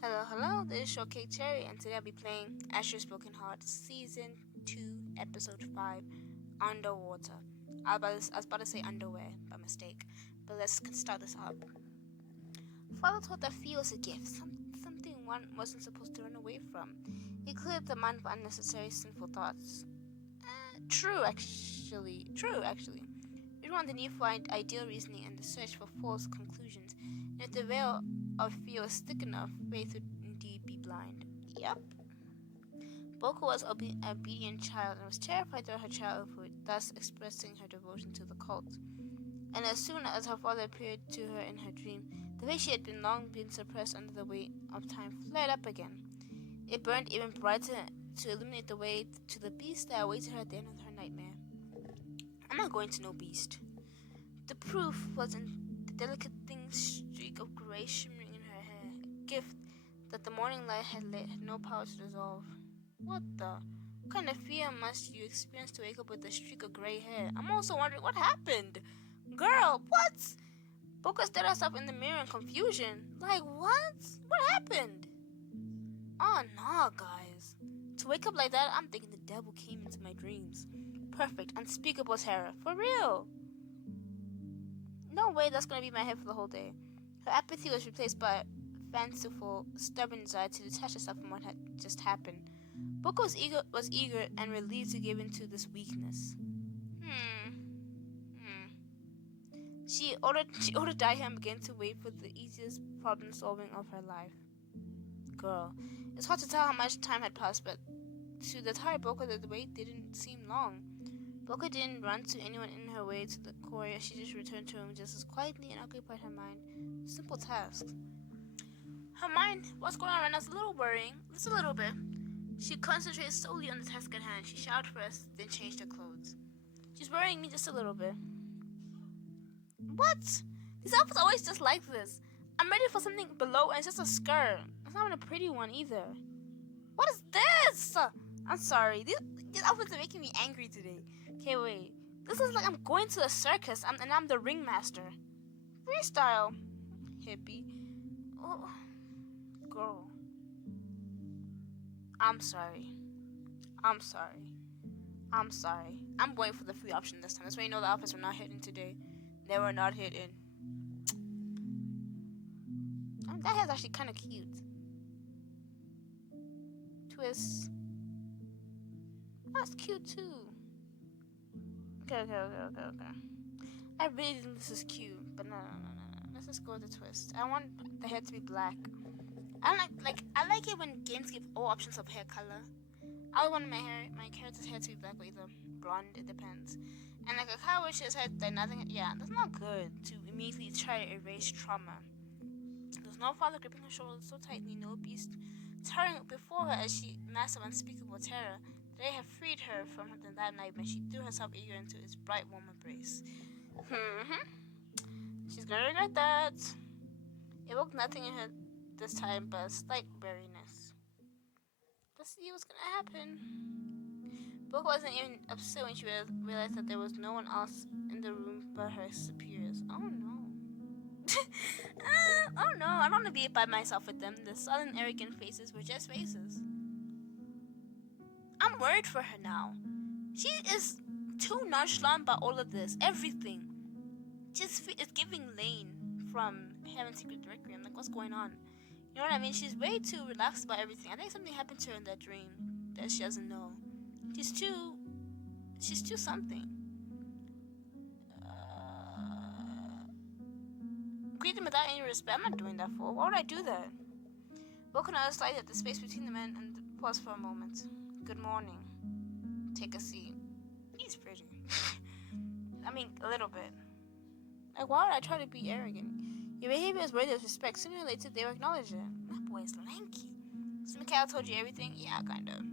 Hello, hello, this is Showcake Cherry, and today I'll be playing Astrea's Broken Heart, Season 2, Episode 5, Underwater. I was about to say underwear by mistake, but let's start this up. Father told that fear was a gift, something one wasn't supposed to run away from. He cleared the mind of unnecessary sinful thoughts. True, actually. We want the need for ideal reasoning and the search for false conclusions, and if the veil of fear was thick enough, faith would indeed be blind. Yep. Boko was an obedient child and was terrified throughout her childhood, thus expressing her devotion to the cult. And as soon as her father appeared to her in her dream, the way she had been long been suppressed under the weight of time flared up again. It burned even brighter to illuminate the way to the beast that awaited her at the end of her nightmare. I'm not going to no beast. The proof was in the delicate thin streak of gray shimmering in her hair, a gift that the morning light had no power to dissolve. What kind of fear must you experience to wake up with a streak of gray hair? I'm also wondering what happened. Girl, what? Boca stared herself in the mirror in confusion. Like, what? What happened? Oh, no, guys. To wake up like that, I'm thinking the devil came into my dreams. Perfect, unspeakable terror. For real. No way that's gonna be my head for the whole day. Her apathy was replaced by fanciful, stubborn desire to detach herself from what had just happened. Boko was eager and relieved to give in to this weakness. She ordered Daihan began to wait for the easiest problem solving of her life. Girl, it's hard to tell how much time had passed, but to the tired Boko the wait didn't seem long. Boko didn't run to anyone in her way to the corridor. She just returned to her room just as quietly and occupied her mind with simple tasks. Her mind, what's going on right now, is a little worrying, just a little bit. She concentrated solely on the task at hand. She showered first, then changed her clothes. She's worrying me just a little bit. What? These outfits always just like this. I'm ready for something below, and it's just a skirt. It's not even a pretty one either. What is this? I'm sorry. These outfits are making me angry today. Okay, wait. This is like I'm going to a circus and I'm the ringmaster. Freestyle. Hippie. Oh, girl. I'm sorry. I'm going for the free option this time. That's why you know the outfits were not hidden today. They were not hidden. That hair's actually kind of cute. Twist. That's cute too. Okay. I really think this is cute, but no. Let's just go with the twist. I want the hair to be black. I like it when games give all options of hair color. I want my character's hair to be black or either blonde, it depends. And like a cow witch's head, then nothing. Yeah, that's not good to immediately try to erase trauma. There's no father gripping her shoulders so tightly, no beast towering before her as she massive unspeakable terror. They had freed her from that nightmare. She threw herself eager into its bright, warm embrace. She's gonna regret that. It woke nothing in her this time but a slight weariness. Let's see what's gonna happen. Book wasn't even upset when she realized that there was no one else in the room but her superiors. Oh no. Oh no, I don't want to be by myself with them. The sullen, arrogant faces were just faces. I'm worried for her now. She is too nonchalant about all of this, everything. Just is giving Lane from Heaven's Secret Requiem. Like, what's going on? You know what I mean? She's way too relaxed about everything. I think something happened to her in that dream that she doesn't know. She's too something. Greet them without any respect. I'm not doing that for. Why would I do that? Woken out slightly at the space between the men and paused for a moment. Good morning. Take a seat. He's pretty. I mean, a little bit. Like, why would I try to be arrogant? Your behavior is worthy of respect. Sooner or later, they will acknowledge it. That boy is lanky. So Mikhail told you everything? Yeah, kind of.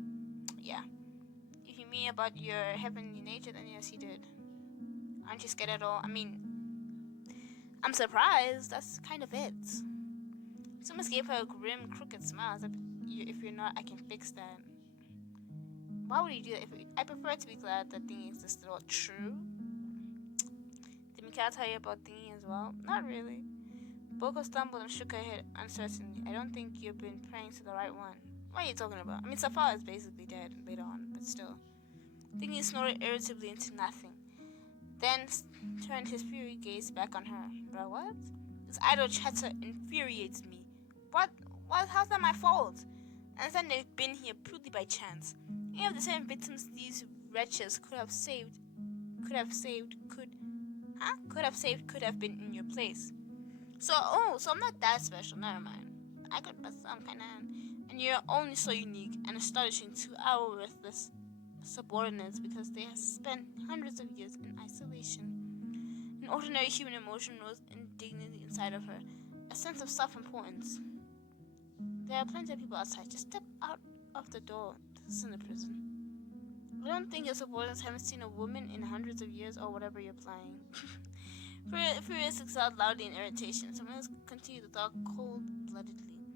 Yeah. If you mean about your heavenly nature, then yes, he did. Aren't you scared at all? I mean, I'm surprised. That's kind of it. Someone gave her a grim, crooked smile. If you're not, I can fix that. Why would you do that? I prefer to be glad that Thingy existed. All true. Did Mikhail tell you about Thingy as well? Not really. Boko stumbled and shook her head uncertainly. I don't think you've been praying to the right one. What are you talking about? I mean, Safar is basically dead later on, but still. Thinking he snorted irritably into nothing. Then turned his fury gaze back on her. Bro, what? This idle chatter infuriates me. What? How's that my fault? And then they've been here purely by chance. Any of the 7 victims these wretches could have saved could have been in your place. So I'm not that special. Never mind. I could, but I'm kind of, and you're only so unique and astonishing to our worthless subordinates because they have spent hundreds of years in isolation. An ordinary human emotion rose indignantly inside of her, a sense of self-importance. There are plenty of people outside. Just step out of the door. This isn't a prison. I don't think your subordinates haven't seen a woman in hundreds of years or whatever you're playing. Furious exhaled loudly in irritation. Someone else continued to talk cold-bloodedly.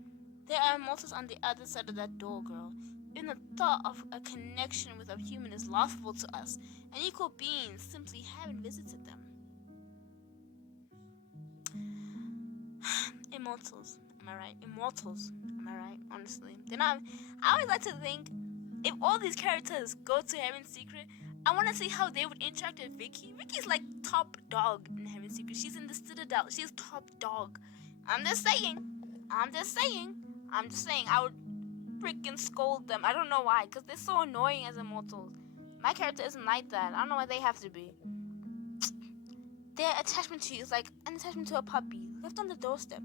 There are immortals on the other side of that door, girl. Even the thought of a connection with a human is laughable to us, and equal beings simply haven't visited them. Immortals, am I right? Immortals, am I right? Honestly, they're not. I always like to think if all these characters go to Heaven's Secret, I want to see how they would interact with Vicky. Vicky's like top dog in Heaven's Secret. She's in the Citadel. She's top dog. I'm just saying. I would freaking scold them. I don't know why, because they're so annoying as immortals. My character isn't like that. I don't know why they have to be. Their attachment to you is like an attachment to a puppy left on the doorstep.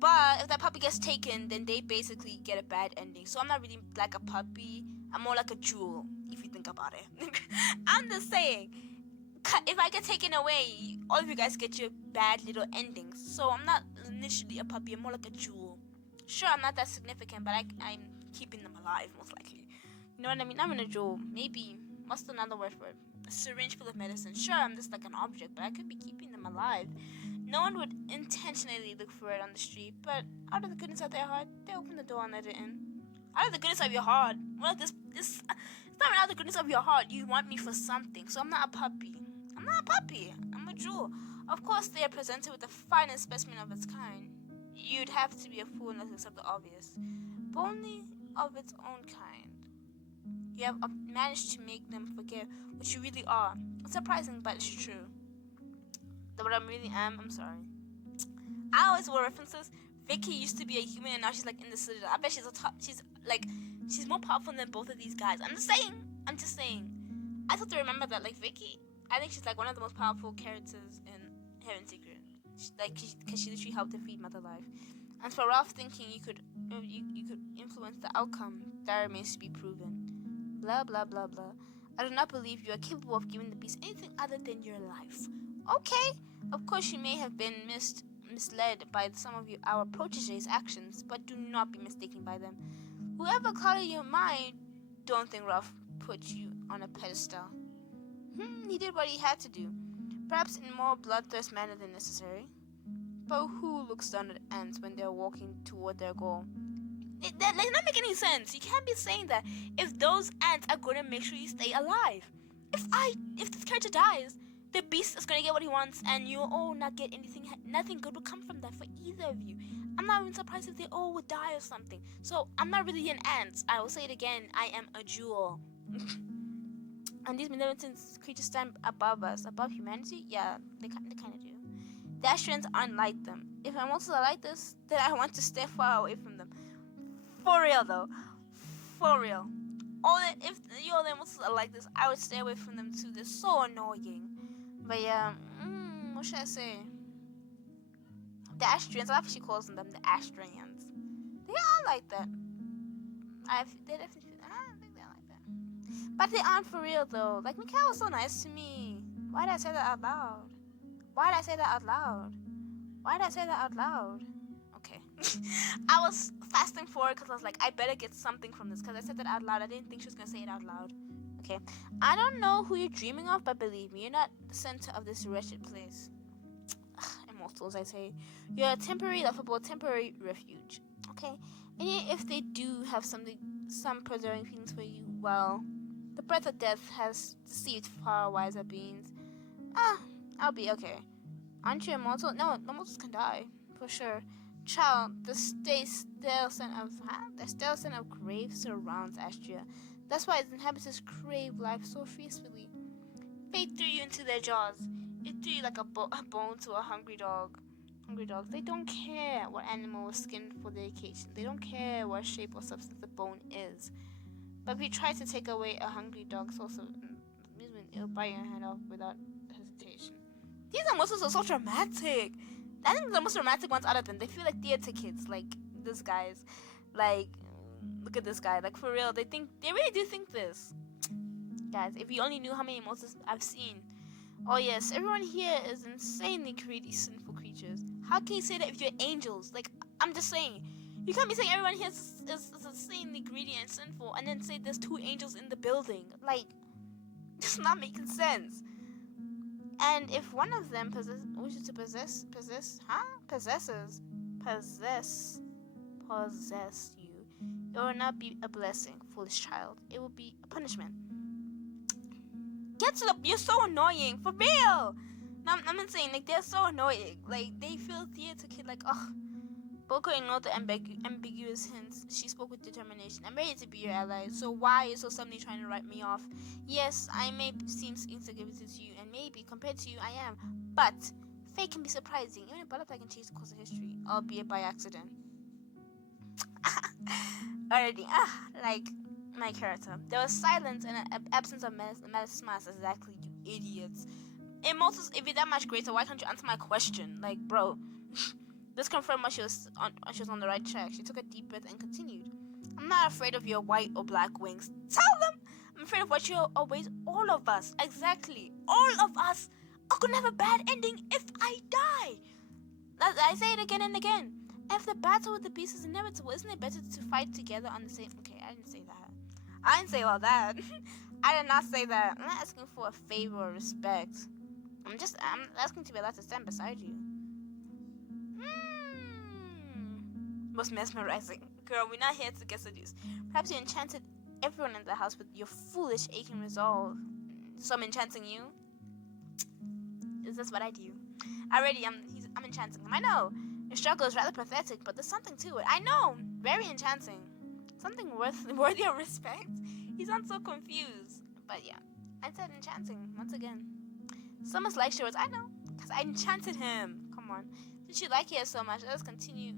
But if that puppy gets taken, then they basically get a bad ending. So I'm not really like a puppy. I'm more like a jewel, if you think about it. I'm just saying, if I get taken away, all of you guys get your bad little endings. So I'm not initially a puppy. I'm more like a jewel. Sure, I'm not that significant, but I'm keeping them alive, most likely. You know what I mean? I'm in a jewel. Maybe, what's another word for it? A syringe full of medicine. Sure, I'm just like an object, but I could be keeping them alive. No one would intentionally look for it on the street, but out of the goodness of their heart, they open the door and let it in. Out of the goodness of your heart. Well, it's not even out of the goodness of your heart. You want me for something, so I'm not a puppy. I'm a jewel. Of course, they are presented with the finest specimen of its kind. You'd have to be a fool not to accept the obvious, but only of its own kind. You have managed to make them forget what you really are. It's surprising, but it's true. That what I really am, I'm sorry. I always will references. Vicky used to be a human and now she's like in the Citadel. I bet she's more powerful than both of these guys. I'm just saying. I thought to remember that, like, Vicky, I think she's like one of the most powerful characters in Heaven's Secret. Because she literally helped defeat Mother Life. And for Ralph thinking you could influence the outcome, that remains to be proven. Blah blah blah blah. I do not believe you are capable of giving the beast anything other than your life. Okay, of course you may have been misled by some of our protégés' actions, but do not be mistaken by them. Whoever clouded your mind, don't think Ralph put you on a pedestal. He did what he had to do, perhaps in a more bloodthirst manner than necessary. But who looks down at ants when they're walking toward their goal? That does not make any sense. You can't be saying that if those ants are going to make sure you stay alive. If this character dies, the beast is going to get what he wants, and you'll all not get anything. Nothing good will come from that for either of you. I'm not even surprised if they all would die or something. So I'm not really an ant. I will say it again. I am a jewel. And these malevolent creatures stand above us, above humanity. Yeah, they kind of do. The Astrians aren't like them. If immortals are like this, then I want to stay far away from them. For real though. For real. If all the immortals are like this, I would stay away from them too. They're so annoying. But yeah, what should I say? The Astrians, I love she calls them the Astrians. They are like that. I think they're like that. But they aren't for real though. Like, Mikhail was so nice to me. Why did I say that out loud? Okay. I was fasting forward because I was like, I better get something from this because I said that out loud. I didn't think she was going to say it out loud. Okay. I don't know who you're dreaming of, but believe me, you're not the center of this wretched place. Immortals, I say. You're a temporary, lovable, temporary refuge. Okay? And if they do have some preserving feelings for you, well, the breath of death has deceived far wiser beings. I'll be okay. Aren't you immortal? No, immortals can die. for sure. Child, the stale scent of grave surrounds Astrea. That's why its inhabitants crave life so fiercely. Fate threw you into their jaws. It threw you like a bone to a hungry dog. Hungry dogs, they don't care what animal was skinned for their occasion. They don't care what shape or substance the bone is. But if you try to take away a hungry dog's source of amusement, it'll bite your head off without hesitation. These are monsters are so dramatic. I think the most dramatic ones out of them, they feel like theater kids. Like this guy's, like, look at this guy. Like for real, they really do think this. Guys, if you only knew how many monsters I've seen. Oh yes, everyone here is insanely greedy, sinful creatures. How can you say that if you're angels? Like, I'm just saying. You can't be saying everyone here is insanely greedy and sinful and then say there's 2 angels in the building. Like, it's not making sense. And if one of them wishes to possess you, it will not be a blessing, foolish child. It will be a punishment. You're so annoying, for real. No, I'm not saying, like, they're so annoying. Like, they feel theater kid, like, ugh. Boko ignored the ambiguous hints. She spoke with determination. I'm ready to be your ally, so why are you so suddenly trying to write me off? Yes, I may seem insignificant to you, and maybe, compared to you, I am. But fate can be surprising. Even a butterfly can change the course of history, albeit by accident. Already, like my character. There was silence and an absence of mass. Exactly, you idiots. Immortals, if you're that much greater, why can't you answer my question? Like, bro, this confirmed she was on the right track. She took a deep breath and continued. I'm not afraid of your white or black wings. Tell them! I'm afraid of what you awaits all of us. Exactly. All of us are gonna have a bad ending if I die. I say it again and again. If the battle with the beast is inevitable, isn't it better to fight together on the same... Okay, I didn't say that. I didn't say all that. I did not say that. I'm not asking for a favor or respect. I'm asking to be allowed to stand beside you. Most mesmerizing. Girl, we're not here to get seduced. Perhaps you enchanted everyone in the house with your foolish aching resolve. So I'm enchanting you? Is this what I do? I'm enchanting him. I know. Your struggle is rather pathetic, but there's something to it. I know. Very enchanting. Something worthy of respect. He sounds so confused. But yeah, I said enchanting once again. Some must like shorts. I know, because I enchanted him. Come on. Since you like it so much, let us continue.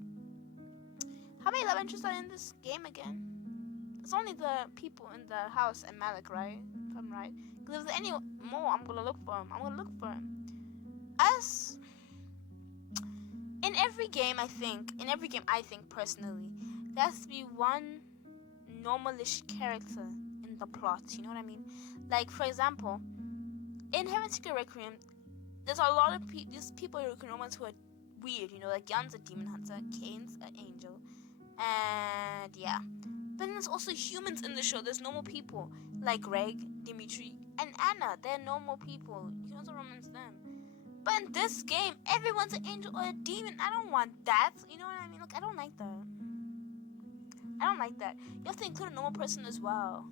How many love interests are in this game again? It's only the people in the house and Malik, right? If I'm right. Because if there's any more, I'm gonna look for him. Us. In every game, I think personally, there has to be one normalish character in the plot. You know what I mean? Like, for example, in Heretic Requiem, there's a lot of these people who are normal who are weird. You know, like Jan's a demon hunter, Kane's an angel, and yeah. But then there's also humans in the show. There's normal people like Greg, Dimitri, and Anna. They're normal people. You can also romance them. But in this game, everyone's an angel or a demon. I don't want that. You know what I mean? Like, I don't like that. You have to include a normal person as well.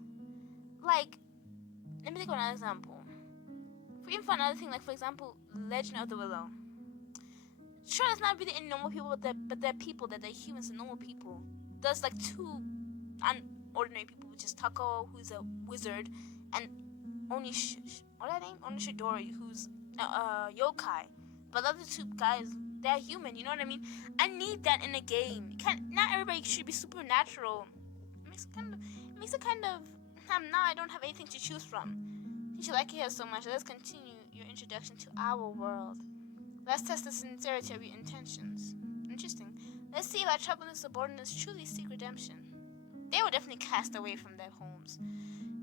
Like, let me think of another example. Even for another thing, like, for example, Legend of the Willow. Sure, it's not really any normal people, but they're people, they're humans and normal people. There's, like, 2 unordinary people, which is Taco, who's a wizard, and Onishidori, who's yokai. But the other 2 guys, they're human, you know what I mean? I need that in a game. Not everybody should be supernatural. It makes it kind of now I don't have anything to choose from. Since you like it here so much, let's continue your introduction to our world. Let's test the sincerity of your intentions. Interesting. Let's see if our troubled subordinates truly seek redemption. They were definitely cast away from their homes.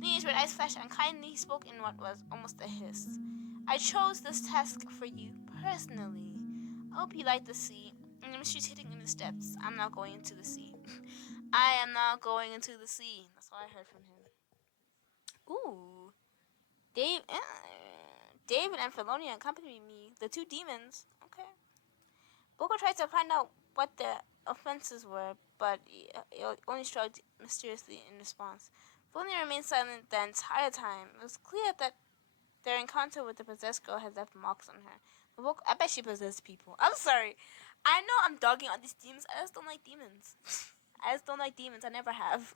Lee's red eyes flashed unkindly. He spoke in what was almost a hiss. I chose this task for you personally. I hope you like the sea, and the mystery's hidden in its depths. I'm not going into the sea. I am not going into the sea. That's all I heard from him. Ooh. David and Felonia accompanied me. The 2 demons. Okay. Boko tried to find out what the offenses were, but he only shrugged mysteriously in response. Felonia remained silent the entire time. It was clear that their encounter with the possessed girl had left marks on her. I bet she possessed people. I'm sorry. I know I'm dogging on these demons. I just don't like demons. I just don't like demons. I never have.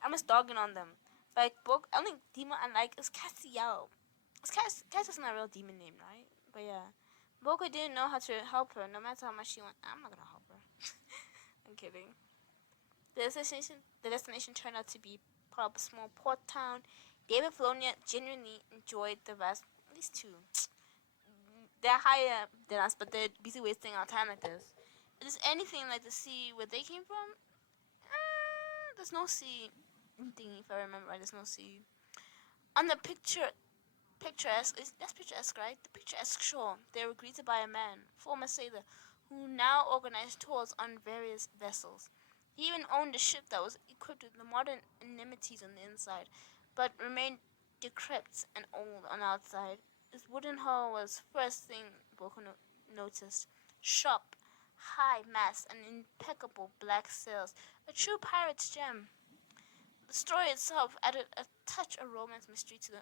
I'm just dogging on them. Like, book, only demon I like is Castiel. Castiel's not a real demon name, right? But yeah. Boca didn't know how to help her, no matter how much she went. I'm not gonna help her. I'm kidding. The destination turned out to be part of a small port town. David and Felonia genuinely enjoyed the rest. At least two. They're higher than us, but they're busy wasting our time like this. If there's anything like the sea where they came from, there's no sea thing, if I remember right. There's no sea. On the picturesque, that's picturesque, right? The picturesque shore, they were greeted by a man, former sailor, who now organized tours on various vessels. He even owned a ship that was equipped with the modern amenities on the inside, but remained decrepit and old on the outside. His wooden hull was first thing Boko noticed. Sharp, high mast, and impeccable black sails, a true pirate's gem. The story itself added a touch of romance mystery to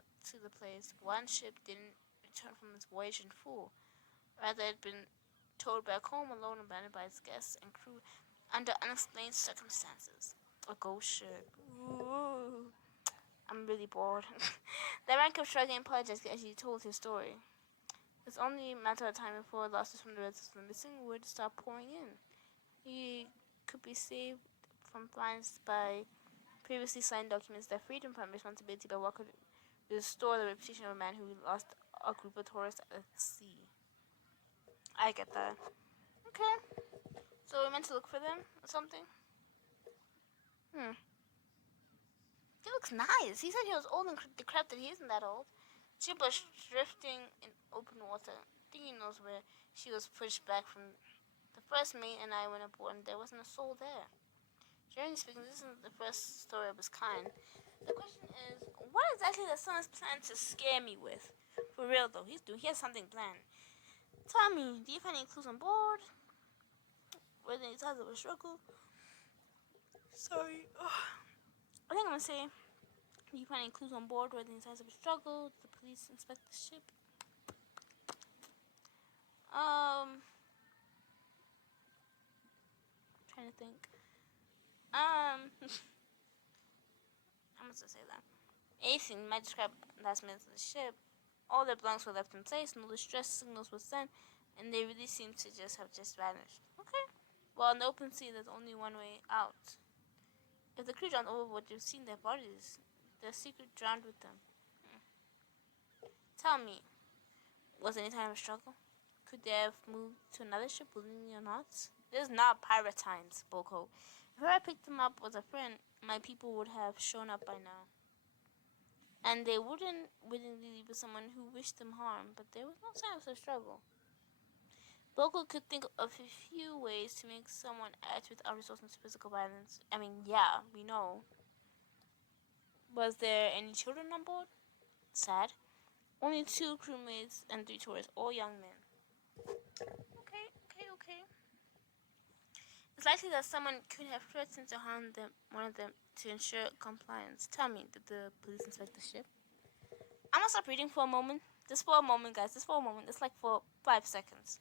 the place. One ship didn't return from its voyage in full. Rather, it had been towed back home alone, abandoned by its guests and crew under unexplained circumstances. A ghost ship. Ooh. I'm really bored. The man kept shrugging apologized as he told his story. It's only a matter of time before losses from the rest of the missing would start pouring in. He could be saved from fines by previously signed documents that freed him from responsibility, but what could restore the reputation of a man who lost a group of tourists at sea. I get that. Okay. So we meant to look for them or something? He looks nice. He said he was old and decrepit. He isn't that old. She was drifting in open water. I think he knows where she was pushed back from. The first mate and I went aboard and there wasn't a soul there. Generally speaking, this isn't the first story of its kind. The question is, what exactly does someone's plan to scare me with? For real though, he has something planned. Tell me, do you find any clues on board? Were there any signs of a struggle? Sorry. I think I'm gonna say, do you find any clues on board? Were there any signs of a struggle? Did the police inspect the ship? Trying to think. I'm gonna say that. Anything might describe last minute of the ship. All their belongings were left in place, no distress signals were sent, and they really seemed to just vanished. Okay. Well, in the open sea, there's only one way out. If the crew drowned overboard, you've seen their bodies. Their secret drowned with them. Tell me, was any time of struggle? Could they have moved to another ship willingly or not? This is not pirate times, Boko. If I picked them up as a friend, my people would have shown up by now. And they wouldn't willingly leave with someone who wished them harm, but there was no sign of struggle. Boko could think of a few ways to make someone act without resorting to physical violence. I mean, yeah, we know. Was there any children on board? Sad. Only 2 crewmates and 3 tourists, all young men. Okay. It's likely that someone could have threatened to harm one of them to ensure compliance. Tell me, did the police inspect the ship? I'm gonna stop reading for a moment. Just for a moment, guys. Just for a moment. It's like for 5 seconds.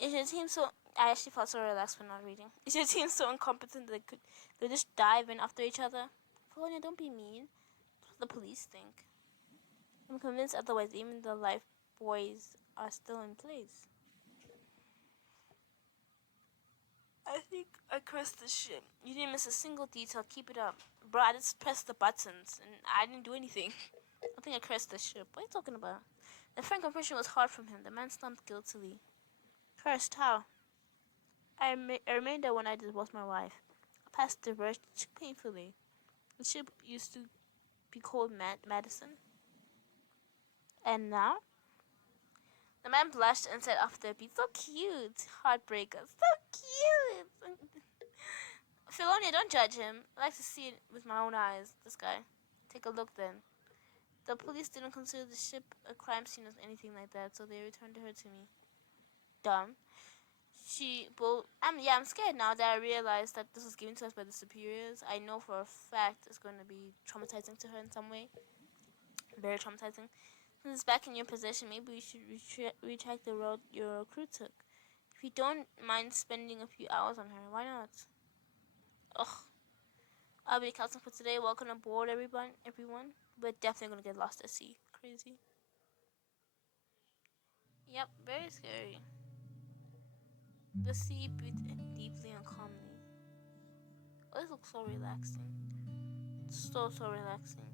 Is your team so... I actually felt so relaxed when not reading. Is your team so incompetent that they just dive in after each other? Felonia, don't be mean. That's what the police think. I'm convinced otherwise, even the life buoys are still in place. I think I crashed the ship. You didn't miss a single detail. Keep it up. Bro, I just pressed the buttons and I didn't do anything. I think I crashed the ship. What are you talking about? The frank confession was hard from him. The man slumped guiltily. Cursed, how? I remained there when I divorced my wife. I passed the verge too painfully. The ship used to be called Madison. And now? The man blushed and said after a beat, so cute. Heartbreaker. So cute. Felonia, don't judge him. I like to see it with my own eyes. This guy. Take a look then. The police didn't consider the ship a crime scene or anything like that, so they returned her to me. Dumb. I'm scared now that I realized that this was given to us by the superiors. I know for a fact it's going to be traumatizing to her in some way. Very traumatizing. Since it's back in your possession, maybe we should retrack the road your crew took. If you don't mind spending a few hours on her, why not? Ugh. I'll be the captain for today. Welcome aboard, everyone. We're definitely gonna get lost at sea. Crazy. Yep, very scary. The sea breathed deeply and calmly. Oh, this looks so relaxing. So relaxing.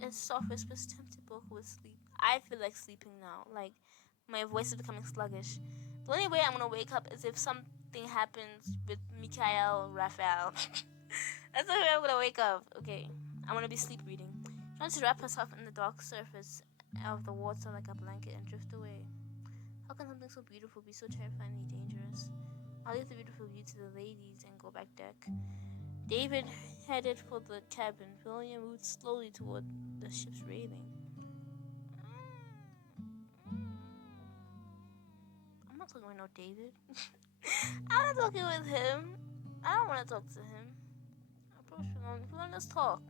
Its soft whispers tempted Boko with sleep. I feel like sleeping now. Like, my voice is becoming sluggish. The only way I'm gonna wake up is if something happens with Mikhail Raphael. That's the way I'm gonna wake up. Okay, I'm gonna be sleep reading. Trying to wrap herself in the dark surface of the water like a blanket and drift away. How can something so beautiful be so terrifyingly dangerous? I'll leave the beautiful view to the ladies and go back deck. David headed for the cabin. William moved slowly toward the ship's railing. I'm not talking with no David. I'm not talking with him. I don't want to talk to him. Approach Filoni. Let's talk.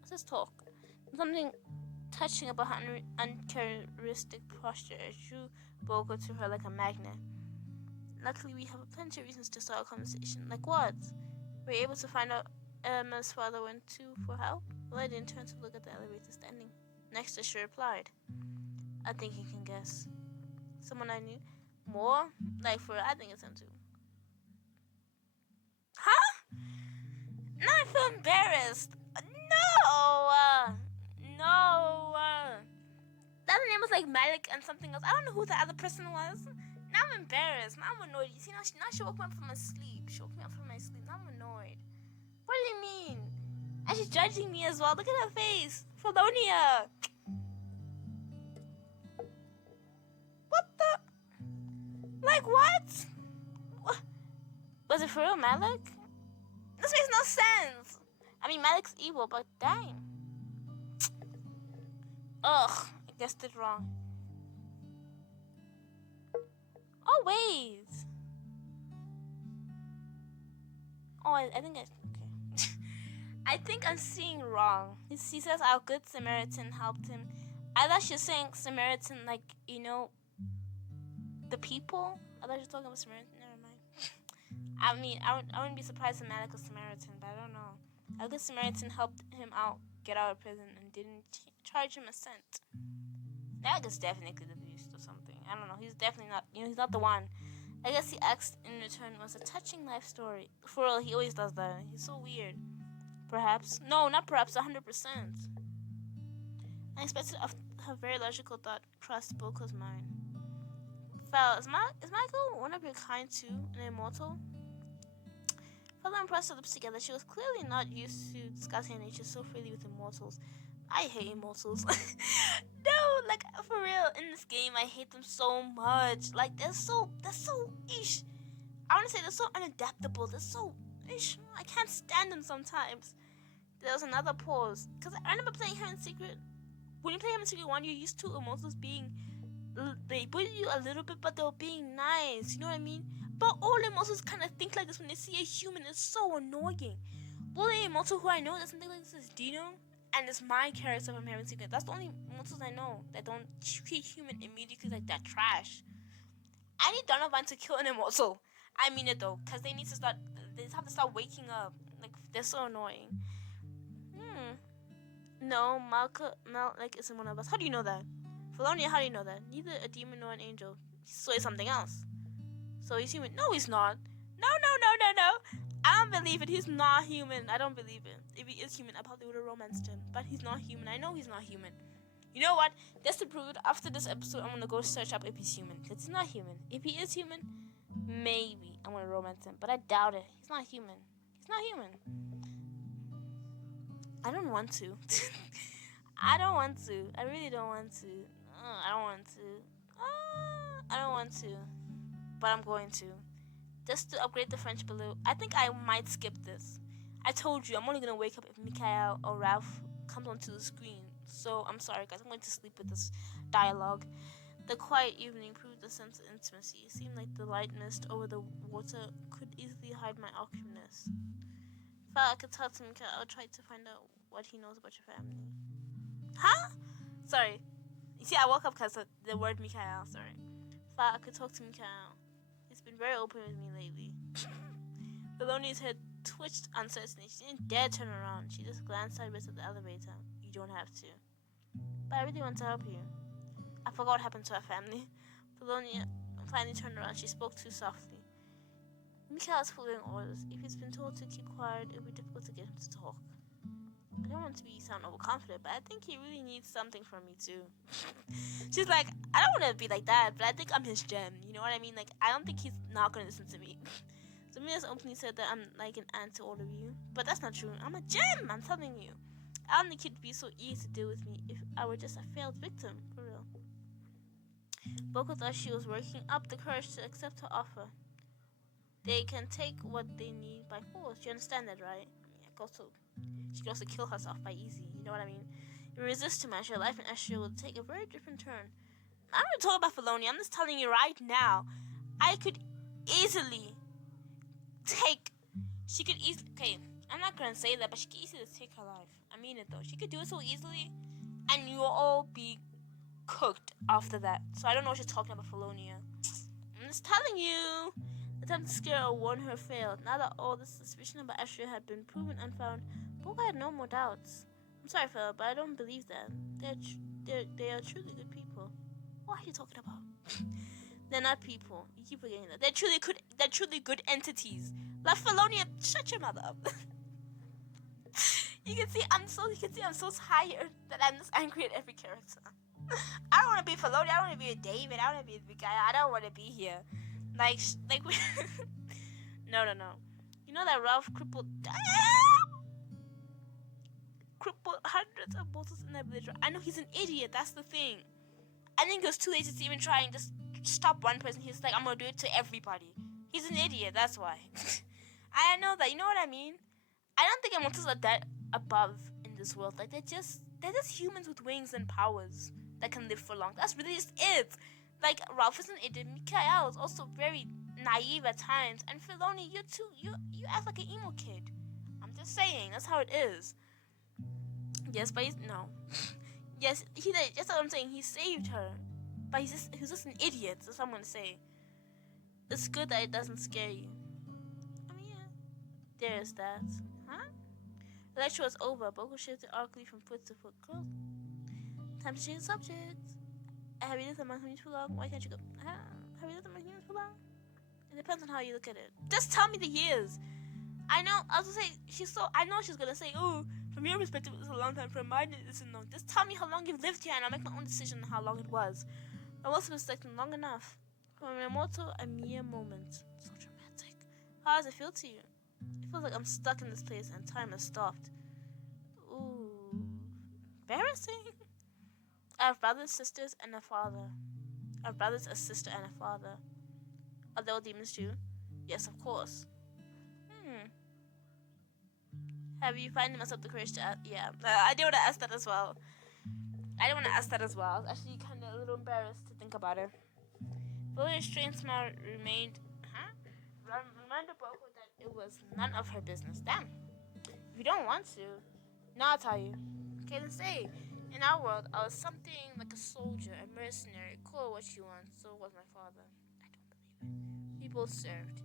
Let's just talk. Something touching about her uncharacteristic posture drew Boko to her like a magnet. Luckily, we have plenty of reasons to start a conversation. Like what? Were you able to find out Emma's father went to for help? Well, I didn't turn to look at the elevator standing next to. She replied, I think you can guess. Someone I knew? More? Like for I think it's him too. Huh? Now I feel embarrassed. No. That name was like Malik and something else. I don't know who the other person was. Now I'm embarrassed. Now I'm annoyed. You see, now she woke me up from my sleep. Now I'm annoyed. What do you mean? And she's judging me as well. Look at her face. Felonia. What the? Like what? Was it for real, Malik? This makes no sense. I mean, Malik's evil, but dang. Ugh, I guessed it wrong. Oh, wait. Oh, I think okay. I think I'm seeing wrong. He says our good Samaritan helped him. I thought she was saying Samaritan, like, you know, the people. I thought she was talking about Samaritan. Never mind. I mean, I wouldn't be surprised if Malik was Samaritan, but I don't know. Our good Samaritan helped him out, get out of prison, and didn't charge him a cent. That is definitely the beast or something. I don't know. He's definitely not. He's not the one. I guess he asked in return was a touching life story. For real, he always does that. He's so weird. Perhaps. No, not perhaps. 100%. I expected a very logical thought crossed Boko's mind. Fel, is Michael one of your kind too, an immortal? Felt impressed with lips together. She was clearly not used to discussing her nature so freely with immortals. I hate immortals. No, like for real, in this game I hate them so much. Like they're so ish. I wanna say they're so unadaptable. They're so ish. I can't stand them sometimes. There was another pause. Cause I remember playing her in Secret. When you play her in Secret 1, you're used to immortals being they bully you a little bit, but they're being nice, you know what I mean? But all immortals kind of think like this when they see a human. It's so annoying. The only immortal who I know that something like this is Dino, and it's my character from Heaven Secret. That's the only immortals I know that don't treat human immediately like that trash. I need Donovan to kill an immortal. I mean it though, because they need to start. They just have to start waking up. Like they're so annoying. No, Malik isn't one of us. How do you know that? Felonia, how do you know that? Neither a demon nor an angel. So he's something else. So he's human. No, he's not. No. I don't believe it. He's not human. I don't believe it. If he is human, I probably would have romanced him. But he's not human. I know he's not human. You know what? Just to prove it, after this episode, I'm going to go search up if he's human. Because he's not human. If he is human, maybe I'm going to romance him. But I doubt it. He's not human. I don't want to. I really don't want to. I don't want to. But I'm going to. Just to upgrade the French below. I think I might skip this. I told you, I'm only going to wake up if Mikhail or Ralph comes onto the screen. So, I'm sorry, guys. I'm going to sleep with this dialogue. The quiet evening proved a sense of intimacy. It seemed like the light mist over the water could easily hide my awkwardness. If I could talk to Mika, I would try to find out what he knows about your family. Huh? Sorry. You see, I woke up because of the word Mikael. Sorry. If I could talk to Mikael. He's been very open with me lately. Beloni's head twitched uncertainly. She didn't dare turn around. She just glanced sideways at the elevator. You don't have to. But I really want to help you. I forgot what happened to our family. Belonia finally turned around. She spoke too softly. Mikael is following orders. If he's been told to keep quiet, it'll be difficult to get him to talk. I don't want to sound overconfident, but I think he really needs something from me too. She's like, I don't want to be like that, but I think I'm his gem. You know what I mean? Like, I don't think he's not going to listen to me. So Mia's openly said that I'm like an aunt to all of you. But that's not true. I'm a gem, I'm telling you. I don't think he'd be so easy to deal with me if I were just a failed victim, for real. Boko thought she was working up the courage to accept her offer. They can take what they need by force. You understand that, right? I mean, she could also kill herself by easy. You know what I mean? If you resist too much, your life in Astrea will take a very different turn. I'm not talking about Felonia. I'm just telling you right now. I could easily take... She could easily... Okay, I'm not going to say that, but she could easily take her life. I mean it, though. She could do it so easily, and you'll all be cooked after that. So I don't know what you're talking about, Felonia. I'm just telling you. The attempt to scare or warn her failed. Now that all the suspicion about Astrea had been proven unfound, Boga had no more doubts. I'm sorry, Phil, but I don't believe that. They are truly good people. What are you talking about? They're not people. You keep forgetting that. They're truly good entities. Like Felonia, shut your mother up. You can see I'm so tired that I'm just angry at every character. I don't want to be Felonia. I don't want to be a David. I don't want to be a big guy. I don't want to be here. Like no. You know that Ralph crippled hundreds of bottles in that village. I know he's an idiot. That's the thing. I think he was too lazy to even try and just stop one person. He's like, I'm gonna do it to everybody. He's an idiot. That's why. I know that. You know what I mean? I don't think immortals are that above in this world. Like they're just humans with wings and powers that can live for long. That's really just it. Like, Ralph is an idiot. Mikael is also very naive at times. And Filoni, you act like an emo kid. I'm just saying, that's how it is. Yes, but no. Yes, he did. That's what I'm saying. He saved her. But he's just an idiot. That's what I'm going to say. It's good that it doesn't scare you. I mean, yeah. There's that. Huh? The lecture was over. Boko shifted awkwardly from foot to foot. Girl, time to change the subject. Have you lived among humans for long? Why can't you go? Have you lived among humans for long? It depends on how you look at it. Just tell me the years. I know. I was gonna say I know she's gonna say, oh, from your perspective, it's a long time. From mine, it isn't long. Just tell me how long you've lived here, and I'll make my own decision on how long it was. I must have been stuck long enough. From an immortal, a mere moment. So dramatic. How does it feel to you? It feels like I'm stuck in this place, and time has stopped. Ooh, embarrassing. I have brothers, sisters, and a father. I have brothers, a sister, and a father. Are they all demons too? Yes, of course. Have you finally myself the courage to ask? Yeah, I did want to ask that as well. I was actually kind of a little embarrassed to think about it. Fully's strange smile reminded Boko that it was none of her business. Damn. If you don't want to, now I'll tell you. Okay, then say. In our world, I was something like a soldier, a mercenary. Call it what you want. So was my father. I don't believe it. We both served.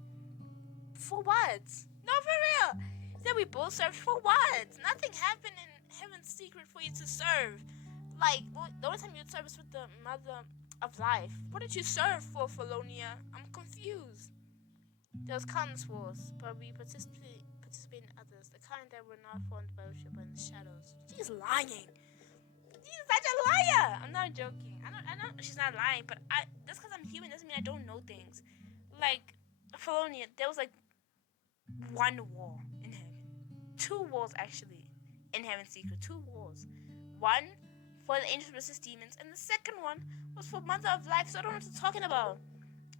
For what? No, for real. Then we both served for what? Nothing happened in Heaven's Secret for you to serve. Like, the only time you'd serve was with the Mother of Life. What did you serve for, Felonia? I'm confused. There was countless wars, but we participated in others. The kind that were not formed by the but in the shadows. She's lying. She's such a liar. I'm not joking. I know she's not lying, but just because I'm human doesn't mean I don't know things. Like, Felonia, there was like one war in heaven. 2 wars actually in Heaven's Secret. 2 wars. One for the angels versus demons, and the second one was for Mother of Life. So I don't know what you're talking about.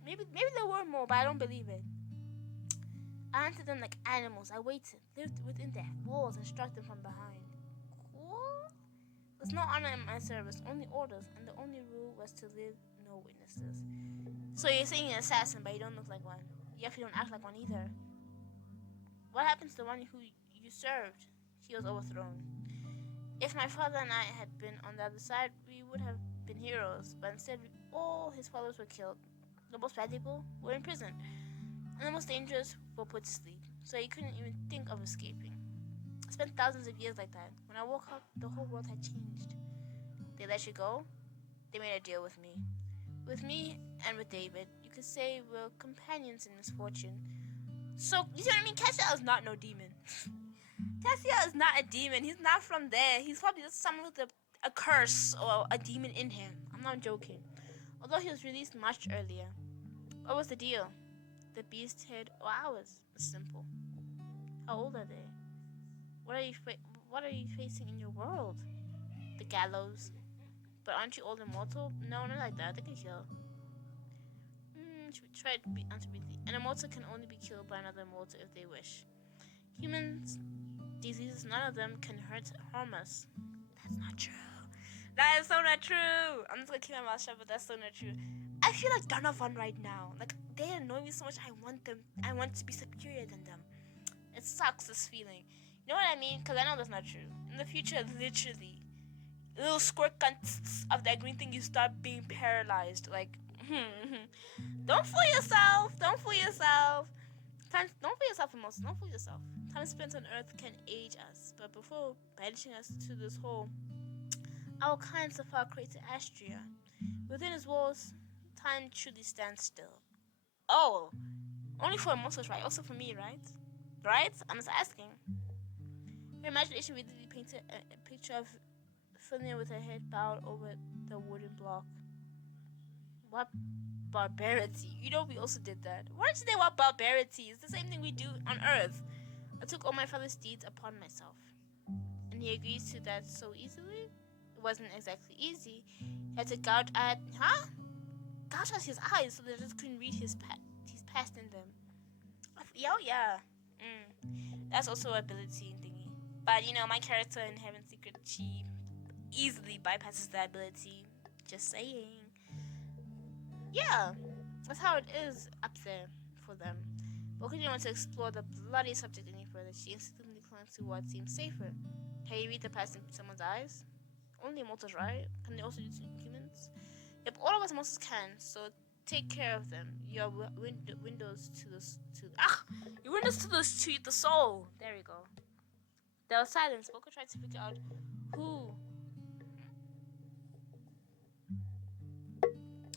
Maybe there were more, but I don't believe it. I hunted them like animals. I waited, lived within their walls, and struck them from behind. Cool. There's no honor in my service, only orders, and the only rule was to live no no witnesses. So you're saying you're an assassin, but you don't look like one. You actually don't act like one either. What happened to the one who you served? He was overthrown. If my father and I had been on the other side, we would have been heroes, but instead all his followers were killed. The most bad people were in prison, and the most dangerous were put to sleep, so he couldn't even think of escaping. I spent thousands of years like that. When I woke up, the whole world had changed. They let you go. They made a deal with me. With me and with David. You could say we're companions in misfortune. So, you see what I mean? Cassia is not no demon. Cassia is not a demon. He's not from there. He's probably just someone with a curse or a demon in him. I'm not joking. Although he was released much earlier. What was the deal? The beast head or ours? It's simple. How old are they? What are you facing in your world? The gallows. But aren't you all immortal? No, not like that. They can kill. Should we try to be answerably? An immortal can only be killed by another immortal if they wish. Humans, diseases, none of them can harm us. That's not true. That is so not true. I'm just gonna keep my mouth shut, but that's so not true. I feel like Donovan right now. Like, they annoy me so much. I want to be superior than them. It sucks, this feeling. You know what I mean? Because I know that's not true. In the future, literally, little squirt guns of that green thing, you start being paralyzed. Like, don't fool yourself. Don't fool yourself. Don't fool yourself, most. Don't fool yourself. Time spent on Earth can age us, but before banishing us to this hole, our kind so far created Astrea. Within his walls, time truly stands still. Oh, only for immortals, right? Also for me, right? Right? I'm just asking. Her imagination vividly painted a picture of Philia with her head bowed over the wooden block. What barbarity. You know we also did that. Why don't you say what barbarity? It's the same thing we do on Earth. I took all my father's deeds upon myself. And he agrees to that so easily? It wasn't exactly easy. He had to gouge out his eyes so they just couldn't read his past in them. Yeah. That's also an ability thingy. But you know, my character in Heaven's Secret, she easily bypasses that ability. Just saying. Yeah, that's how it is up there for them. But when you want to explore the bloody subject any further, she instantly climbs to what seems safer. Can you read the past in someone's eyes? Only immortals, right? Can they also do to humans? Yep, all of us immortals can, so take care of them. Your windows to the soul. There we go. There was silence. Boko tried to figure out who.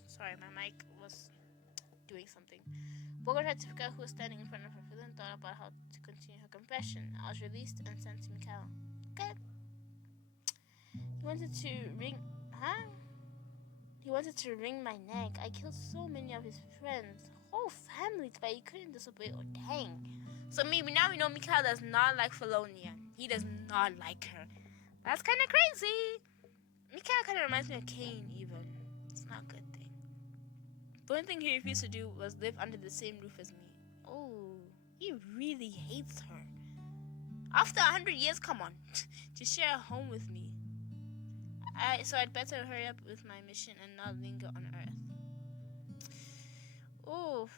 Sorry, my mic was doing something. Boko tried to figure out who was standing in front of her. Then thought about how to continue her confession. I was released and sent to Mikhail. Okay. He wanted to wring my neck. I killed so many of his friends, whole families, but he couldn't disobey or dang. So maybe now we know Mikhail does not like Philonia. He does not like her. That's kind of crazy. Mikhail kind of reminds me of Cain, even. It's not a good thing. The only thing he refused to do was live under the same roof as me. Oh, he really hates her. After 100 years, come on, to share a home with me. So I'd better hurry up with my mission and not linger on Earth. Oof.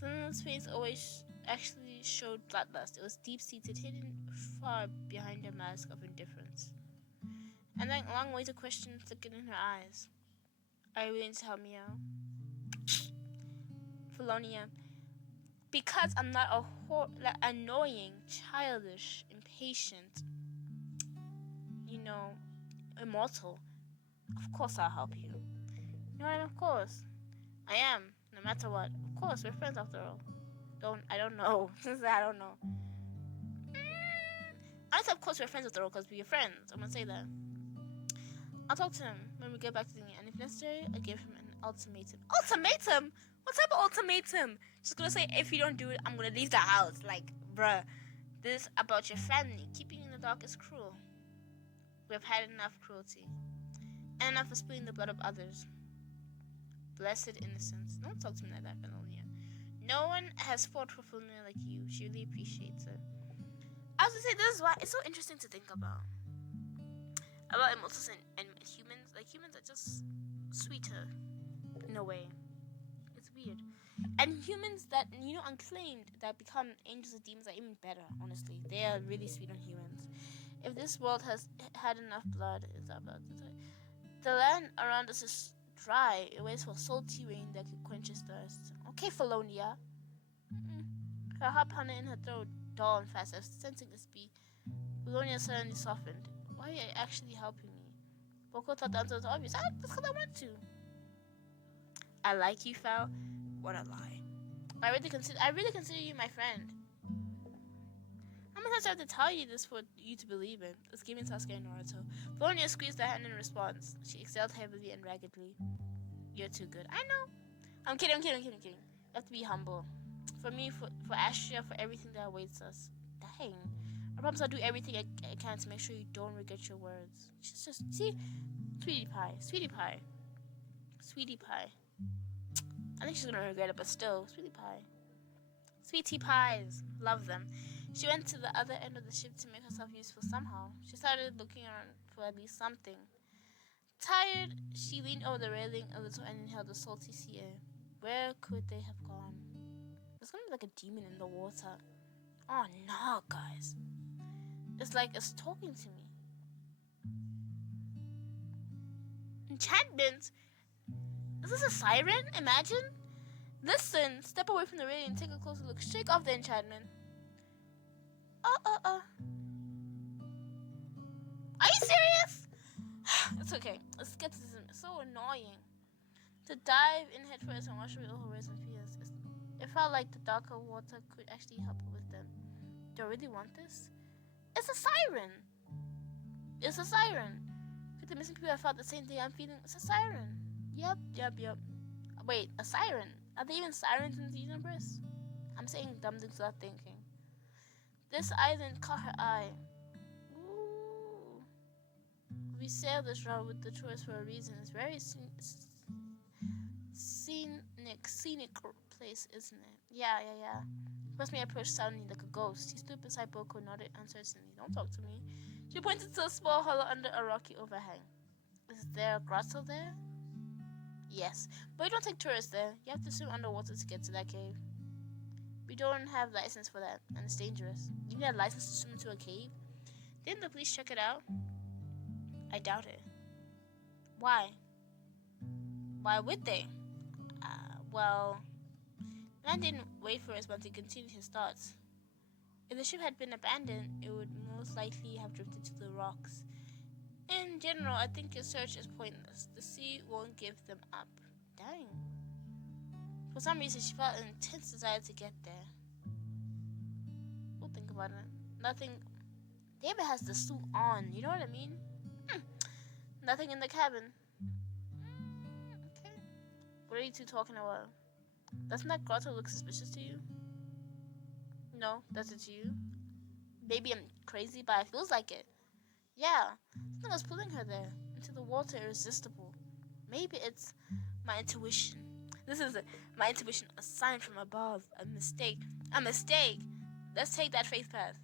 Fiona's face always actually showed bloodlust. It was deep-seated, hidden far behind her mask of indifference. And that long-waited question flickered in her eyes. Are you willing to help me out? Philonia, because I'm not annoying, childish, impatient, immortal, of course I'll help you. You know what I mean? Of course. I am, no matter what. Of course, we're friends after all. I don't know. I don't know. Honestly, of course we're friends after all, because we're friends. I'm gonna say that. I'll talk to him when we get back to the and if necessary, I'll give him an ultimatum. Ultimatum? What type of ultimatum? Just gonna say, if you don't do it, I'm gonna leave the house. Like, bruh, this about your family. Keeping you in the dark is cruel. We've had enough cruelty. And enough of spilling the blood of others. Blessed innocence. Don't talk to me like that, Philonia. No one has fought for Philonia like you. She really appreciates it. I was gonna say, this is why it's so interesting to think about immortals and humans. Like, humans are just sweeter. in a way. It's weird. And humans that, unclaimed, that become angels or demons are even better, honestly. They are really sweet on humans. If this world has had enough blood, the land around us is dry. It waits for salty rain that could quench its thirst. Okay, Felonia. Her heart pounded in her throat, dull and fast, as sensing this beat. Felonia suddenly softened. Why are you actually helping me? Boko thought the answer was obvious. That's because I want to. I like you, Fel. What a lie. I really consider you my friend. How many times do I have to tell you this for you to believe it? It's giving Sasuke and Naruto. Felonia squeezed her hand in response. She exhaled heavily and raggedly. You're too good. I know. I'm kidding. You have to be humble. For me, for Astrea, for everything that awaits us. Dang. I promise I'll do everything I can to make sure you don't regret your words. Just see? Sweetie pie. I think she's gonna regret it, but still, sweetie pie. Sweetie pies. Love them. She went to the other end of the ship to make herself useful somehow. She started looking around for at least something. Tired, she leaned over the railing a little and inhaled the salty sea air. Where could they have gone? There's gonna be like a demon in the water. Oh no, guys. It's like it's talking to me. Enchantment? Is this a siren? Imagine? Listen, step away from the railing and take a closer look. Shake off the enchantment. Are you serious? It's okay. Skepticism is so annoying. To dive in headfirst and wash away all her worries and fears. It felt like the darker water could actually help her with them. Do I really want this? It's a siren. Could the missing people have felt the same thing I'm feeling? It's a siren. Yep. Wait, a siren? Are there even sirens in the universe? I'm saying dumb things without thinking. This island caught her eye. Ooh. We sailed this route with the tourists for a reason. It's very scenic place, isn't it? Yeah. First me approached suddenly like a ghost. He stood beside Boko, nodded uncertainly. Don't talk to me. She pointed to a small hollow under a rocky overhang. Is there a grotto there? Yes, but you don't take tourists there. You have to swim underwater to get to that cave. We don't have license for that, and it's dangerous. You need a license to swim into a cave? Didn't the police check it out? I doubt it. Why? Why would they? Well, the man didn't wait for us, but he continued his thoughts. If the ship had been abandoned, it would most likely have drifted to the rocks. In general, I think your search is pointless. The sea won't give them up. Dang. For some reason, she felt an intense desire to get there. We'll think about it. Nothing. David has the suit on, you know what I mean? Nothing in the cabin. Okay. What are you two talking about? Doesn't that grotto look suspicious to you? No, does it to you? Maybe I'm crazy, but it feels like it. Yeah, something was pulling her there, into the water, irresistible. Maybe it's my intuition. This is my intuition, a sign from above, a mistake. Let's take that faith path.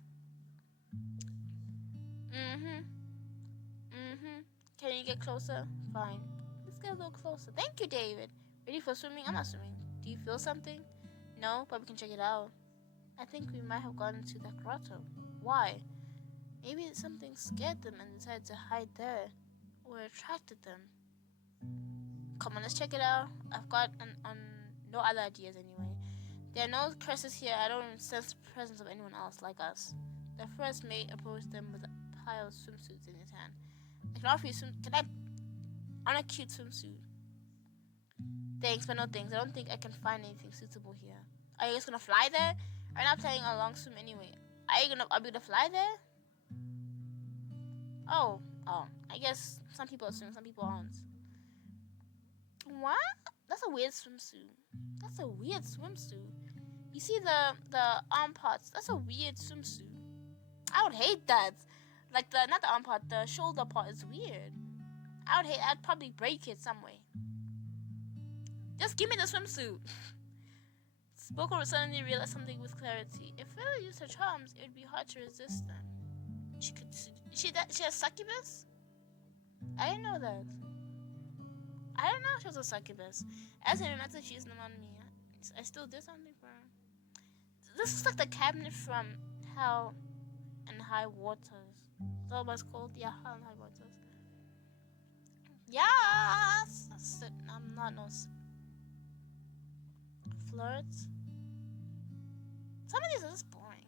Can you get closer? Fine. Let's get a little closer. Thank you, David. Ready for swimming? I'm not swimming. Do you feel something? No, but we can check it out. I think we might have gone into that grotto. Why? Maybe something scared them and decided to hide there, or attracted them. Come on, let's check it out. I've got no other ideas anyway. There are no curses here. I don't sense the presence of anyone else like us. The first mate approached them with a pile of swimsuits in his hand. I can offer you on a cute swimsuit. Thanks, but no thanks. I don't think I can find anything suitable here. Are you guys gonna fly there? I'm not planning a long swim anyway. Are we gonna fly there? Oh, I guess some people are swimming, some people aren't. What? That's a weird swimsuit. You see the arm parts? That's a weird swimsuit. I would hate that. Like not the arm part, the shoulder part is weird. I'd probably break it some way. Just give me the swimsuit. Spoko suddenly realized something with clarity. If Phil used her charms, it would be hard to resist them. She has succubus? I didn't know that. I don't know she was a succubus. As I remember, she's not on me. I still did something for her. This is like the cabinet from Hell and High Waters. Is that what it's called? Yeah, Hell and High Waters. Yes! That's it. I'm not no flirts. Some of these are just boring.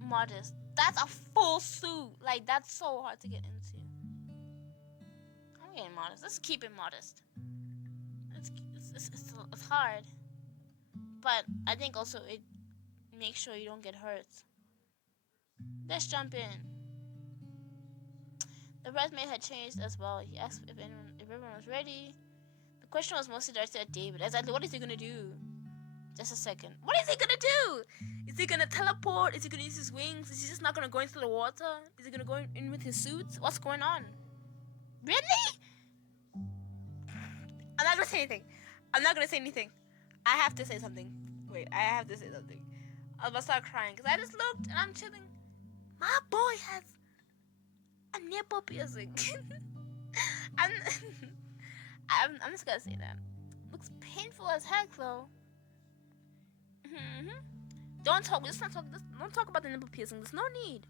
Modest. That's a full suit. Like, that's so hard to get into. I'm getting modest. Let's keep it modest. It's hard. But I think also it makes sure you don't get hurt. Let's jump in. The bridesmaid had changed as well. He asked if everyone was ready. The question was mostly directed at David. Exactly, what is he gonna do? Just a second. What is he gonna do? Is he gonna teleport? Is he gonna use his wings? Is he just not gonna go into the water? Is he gonna go in with his suits? What's going on? Really? I'm not gonna say anything. I have to say something. Wait, I have to say something. I was about to start crying because I just looked and I'm chilling. My boy has a nipple piercing. I'm just gonna say that. Looks painful as heck though. Don't talk about the nipple piercing. There's no need.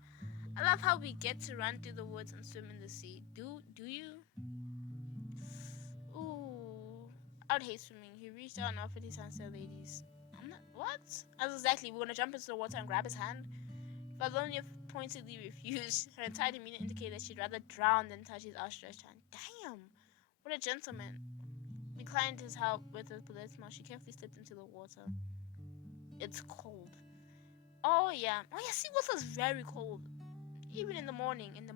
I love how we get to run through the woods and swim in the sea. Do you? Ooh, I would hate swimming. He reached out and offered his hands to the ladies. I'm not. What? As exactly, we're gonna jump into the water and grab his hand. Valonia pointedly refused. Her entire demeanor indicated that she'd rather drown than touch his outstretched hand. Damn, what a gentleman. Declined his help with a polite smile. She carefully slipped into the water. It's cold. Oh yeah. Seawater is very cold. Even in the morning, in the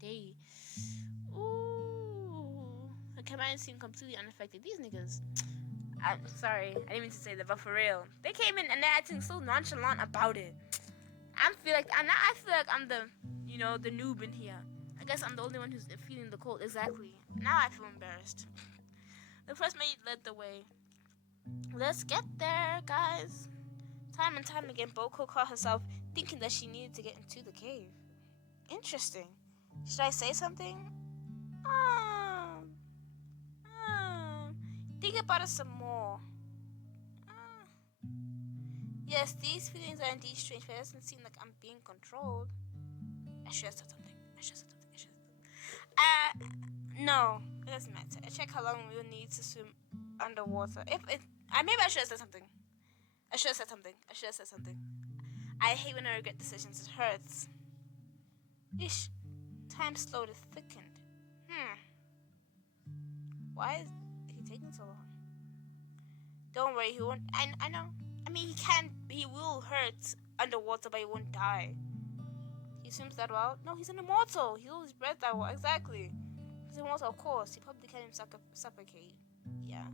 day. Ooh. The companions seemed completely unaffected. These niggas. I'm sorry, I didn't mean to say that, but for real, they came in and they're acting so nonchalant about it. I feel like I'm the noob in here. I guess I'm the only one who's feeling the cold. Exactly. Now I feel embarrassed. The first mate led the way. Let's get there, guys. Time and time again, Boko caught herself thinking that she needed to get into the cave. Interesting. Should I say something? Think about it some more. Yes, these feelings are indeed strange, but it doesn't seem like I'm being controlled. I should have said something. No, it doesn't matter. I check how long we'll need to swim underwater. Maybe I should have said something. I should have said something. I hate when I regret decisions. It hurts. Ish. Time slowly thickened. Why is he taking so long? Don't worry, he won't. I know. I mean, he will hurt underwater, but he won't die. He swims that well? No, he's an immortal. He holds his breath that well. Exactly. He's immortal, of course. He probably can't even suffocate. Yeah.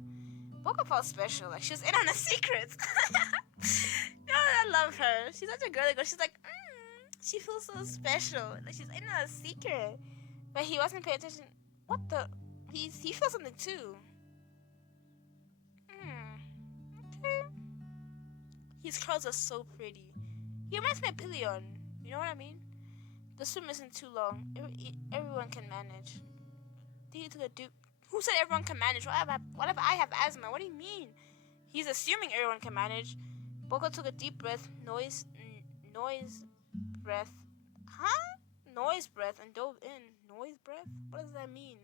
Boko felt special. Like, she was in on a secret. I love her. She's such a girly girl. She's like, she feels so special. Like, she's in on a secret. But he wasn't paying attention. What the? He feels something too. Okay. His curls are so pretty. He reminds me of Pillion. You know what I mean? The swim isn't too long. Everyone can manage. Who said everyone can manage? What if I have asthma? What do you mean? He's assuming everyone can manage. Boko took a deep breath. Noise breath. Huh? Noise breath and dove in. Noise breath? What does that mean?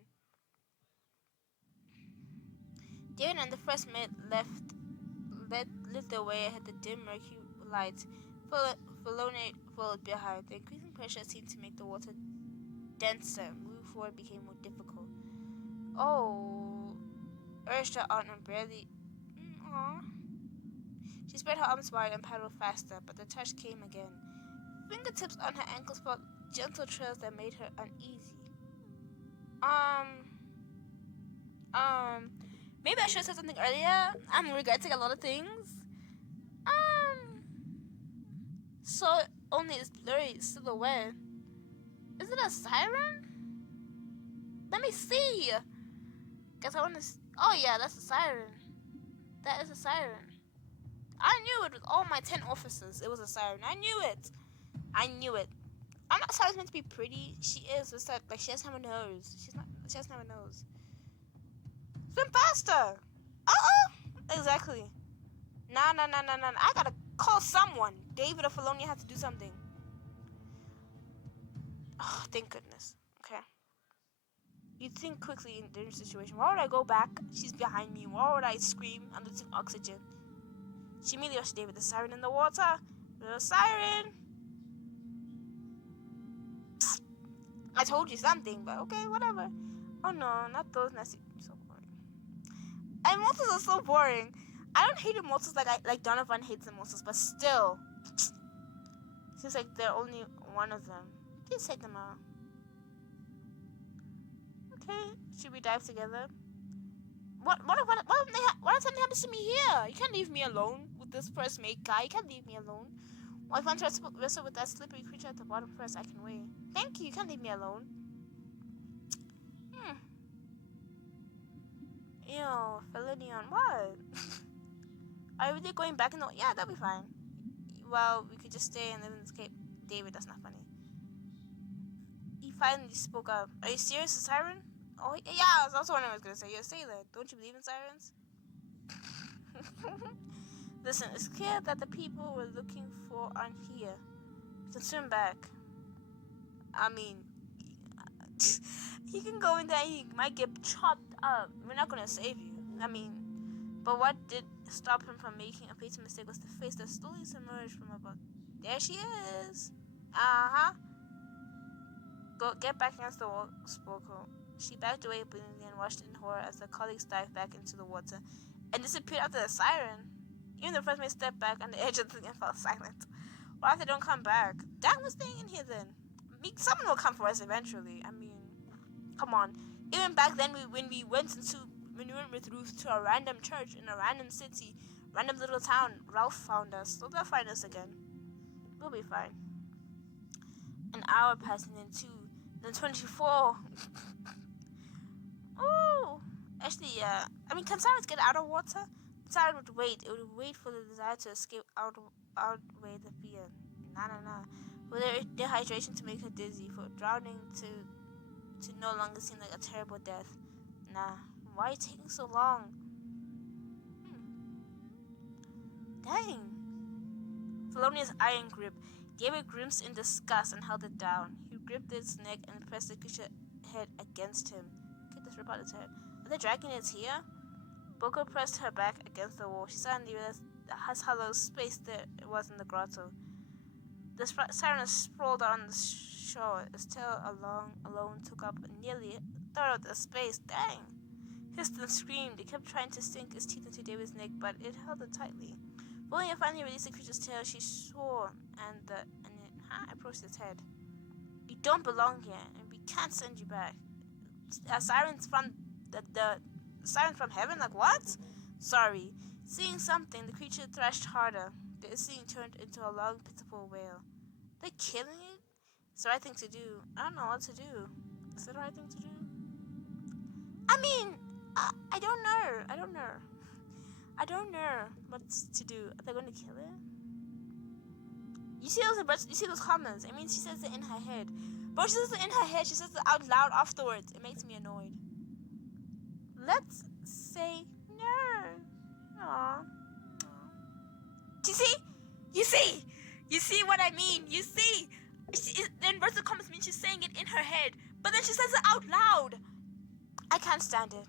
David and the first mate lit their way ahead the dim murky lights. Valonia followed behind. The increasing pressure seemed to make the water denser. Moving forward became more difficult. Oh, urged her on and barely. Aww. She spread her arms wide and paddled faster, but the touch came again. Fingertips on her ankles felt gentle trails that made her uneasy. Maybe I should have said something earlier. I'm regretting a lot of things. So only its blurry silhouette. Is it a siren? Let me see. Guess I want to. Oh yeah, that's a siren. That is a siren. I knew it with all my 10 officers. It was a siren. I knew it. I'm not saying it's meant to be pretty. She is. It's like she doesn't have a nose. She doesn't have a nose. Swim faster! Exactly. Nah. I gotta call someone. David or Felonia have to do something. Oh, thank goodness. Okay. You think quickly in this situation. Why would I go back? She's behind me. Why would I scream? I'm losing oxygen. She immediately rushed David. The siren in the water. The siren. I told you something, but okay, whatever. Oh no, not those nasty. So boring. And monsters are so boring. I don't hate immortals like Donovan hates immortals, but still. Seems like they're only one of them. Please take them out. Okay, should we dive together? What if something happens to me here? You can't leave me alone with this first mate guy. You can't leave me alone. Well, if I'm trying to wrestle with that slippery creature at the bottom first, I can wait. Thank you. You can't leave me alone. Ew, Felinion, what? Are we really going back in the... Yeah, that'll be fine. Well, we could just stay and live in escape. David, that's not funny. He finally spoke up. Are you serious, a siren? Oh, yeah, I was also wondering what I was going to say. You're a sailor. Don't you believe in sirens? Listen, it's clear that the people we're looking for aren't here. We can swim back. I mean, he can go in there and he might get chopped up. We're not going to save you. I mean, but what did stop him from making a fatal mistake was the face that slowly submerged from above. There she is. Uh-huh. Go get back against the wall, Sporko. She backed away blatantly and watched in horror as the colleagues dived back into the water and disappeared after the siren. Even the first mate stepped back on the edge of the thing and fell silent. What if they don't come back? Dang, we're staying in here then. Someone will come for us eventually. I mean, come on. Even back then, when we went with Ruth to a random church in a random city, random little town, Ralph found us. So they'll find us again. We'll be fine. An hour passing, then 2, then 24. Ooh. Actually, yeah. I mean, can sirens get out of water? The siren would wait. It would wait for the desire to escape outweigh the fear. Nah. For their dehydration to make her dizzy. For drowning to no longer seem like a terrible death. Nah. Why are you taking so long? Dang. Felonia's iron grip. David grimaced in disgust and held it down. He gripped its neck and pressed the creature's head against him. Get this rip out its head. Are they dragging it here? Boko pressed her back against the wall. She suddenly realized how hollow space there was in the grotto. The siren sprawled out on the shore. Its tail alone took up nearly a third of the space. Dang! Hissed and screamed. It kept trying to sink its teeth into David's neck, but it held it tightly. William finally released the creature's tail. She swore, and it approached its head. You don't belong here, and we can't send you back. Sirens from the sirens from heaven? Like what? Sorry. Seeing something, the creature thrashed harder. The hissing turned into a long, pitiful wail. They're killing it? It's the right thing to do. I don't know what to do. Is it the right thing to do? I mean, I don't know. I don't know what to do. Are they going to kill it? You see those comments? I mean, she says it in her head. But she says it in her head. She says it out loud afterwards. It makes me annoyed. Let's say no. Aww. You see what I mean? You see? The inverted comments mean she's saying it in her head. But then she says it out loud. I can't stand it.